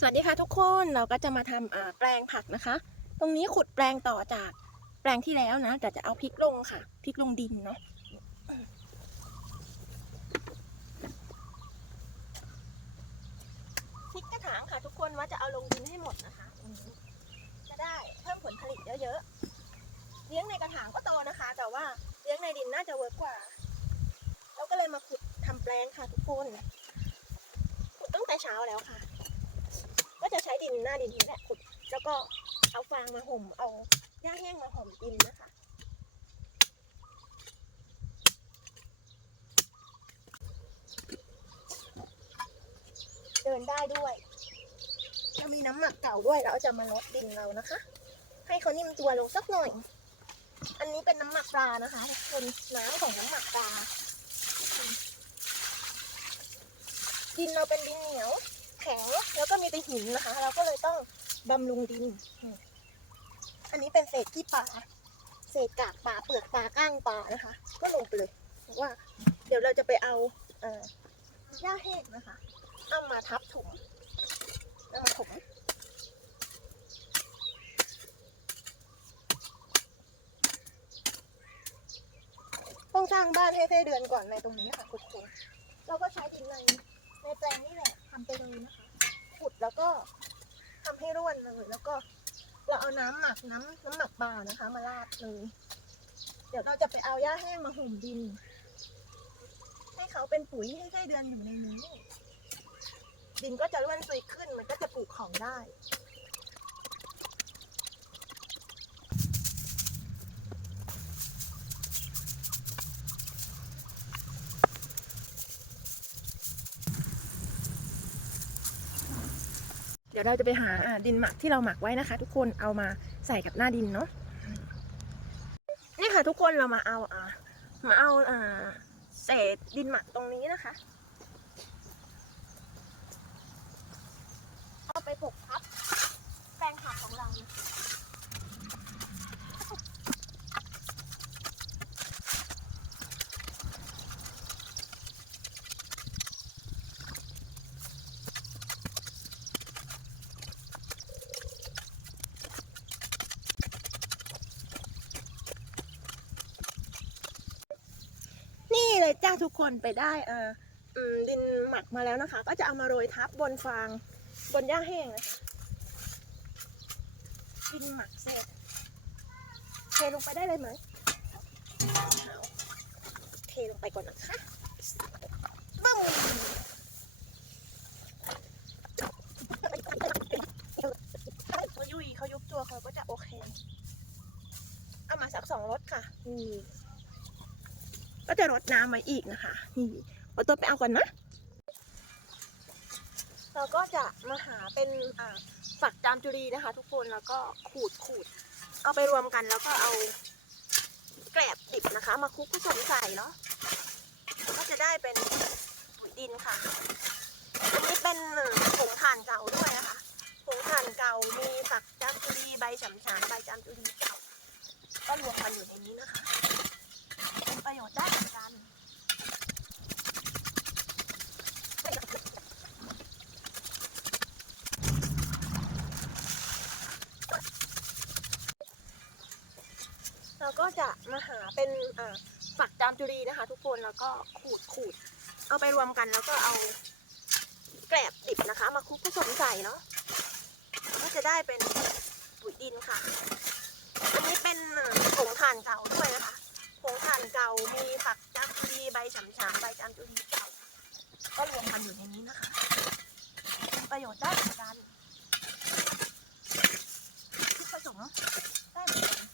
สวัสดีค่ะทุกคนเราก็จะมาทำแปลงผักนะคะ ตรงนี้ขุดแปลงต่อจากแปลงที่แล้วนะแต่จะเอาพริกลงค่ะพริกลงดินเนาะพริกกระถางค่ะทุกคนว่าจะเอาลงดินให้หมดนะคะจะได้เพิ่มผลผลิตเยอะๆเลี้ยงในกระถางก็โตนะคะ แต่ว่าเลี้ยงในดินน่าจะเวิร์กกว่า เราก็เลยมาขุดทำแปลงค่ะทุกคนขุดตั้งแต่เช้าแล้วค่ะ ก็จะใช้ดินหน้าดินนี่แหละขุดแล้วก็เอาฟางมาห่ม เอาหญ้าแห้งมาห่มดินนะคะ เดินได้ด้วยจะมีน้ำหมักเก่าด้วย เราจะมาลดดินเรานะคะ ให้เขานิ่มตัวลงสักหน่อย อันนี้เป็นน้ำหมักปลานะคะคนน้ำของน้ำหมักปลาดินเราเป็นดินเหนียว แข็งแล้วก็มีแต่หินนะคะ เราก็เลยต้องบำรุงดิน อันนี้เป็นเศษขี้ปลาเศษกากปลาเปลือกปลาก้างปลานะคะ ก็ลงไปเลยเพราะว่า เดี๋ยวเราจะไปเอาหญ้าแห้งนะคะ เอามาทับถุงเอามาถมต้องสร้างบ้านให้ไส้เดือนก่อนในตรงนี้นะคะคุณครูเราก็ใช้ดินใน ในแปลงนี่แหละทำไปเลยนะคะ ขุดแล้วก็ทำให้ร่วนเลย แล้วก็เราเอาน้ำหมักน้ำน้ำหมักปลานะคะ มาราดเลย เดี๋ยวเราจะไปเอาหญ้าแห้งมาห่มดิน ให้เขาเป็นปุ๋ยให้ไส้เดือนอยู่ในนี้ ดินก็จะร่วนซุยขึ้นมันก็จะปลูกของได้ เดี๋ยวเราจะไปหาดินหมักที่เราหมักไว้นะคะ ทุกคนเอามาใส่กับหน้าดินเนาะนี่ค่ะทุกคนเรามาเอาอ่ามาเอาอ่าเศษดินหมักตรงนี้นะคะ เอาไปปลูกทับแปลงผักของเรานะคะนี่ เลยจ้าทุกคนไปได้อ่ออืมดินหมักมาแล้วนะคะ ก็จะเอามาโรยทับบนฟางบนหญ้าแห้งนะคะดินหมักเสร็จเทลงไปได้เลยไหมเทลงไปก่อนนะคะบึ้มเขายุยเขายุบตัวเขาก็จะโอเค เอามาสักสองรถค่ะนี่ก็ จะรดน้ำไว้อีกนะคะ นี่เอาตัวไปเอาก่อนนะ เราก็จะมาหาเป็นฝักจามจุรีนะคะ ทุกคนแล้วก็ขูดขูด เอาไปรวมกันแล้วก็เอาแกลบดิบนะคะ มาคลุกผสมใส่เนาะก็จะได้เป็นปุ๋ยดินค่ะอันนี้เป็นผงถ่านเก่าด้วยนะคะผงถ่านเก่ามีฝักจามจุรีใบฉำฉานใบจามจุรีเก่าก็รวมกันอยู่ในนี้นะคะ เป็นประโยชน์ได้เหมือนกัน เรา ก็จะมาหาเป็นฝักจามจุรีนะคะ ทุกคนแล้วก็ขูดขูด เอาไปรวมกันแล้วก็เอาแกลบดิบนะคะ มาคลุกผสมใส่เนาะก็จะได้เป็นปุ๋ยดินค่ะ อันนี้เป็นผงถ่านเก่าด้วยนะคะผงถ่านเก่ามีฝักจามจุรีใบฉ่ำฉาใบจามจุรีเก่าก็รวมกันอยู่ในนี้นะคะประโยชน์ได้เหมือนกันคุกผสมได้เหมือนกัน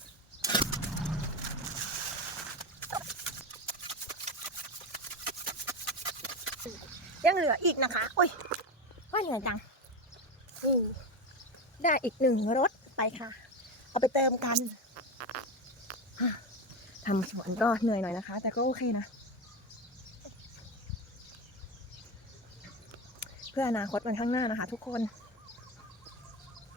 ยังเหลืออีกนะคะโอ้ยว่าเหลือจังนี่ได้อีกหนึ่งรถไปค่ะ เอาไปเติมกันทำสวนก็เหนื่อยหน่อยนะคะ แต่ก็โอเคนะ เพื่ออนาคตวันข้างหน้านะคะ ทุกคน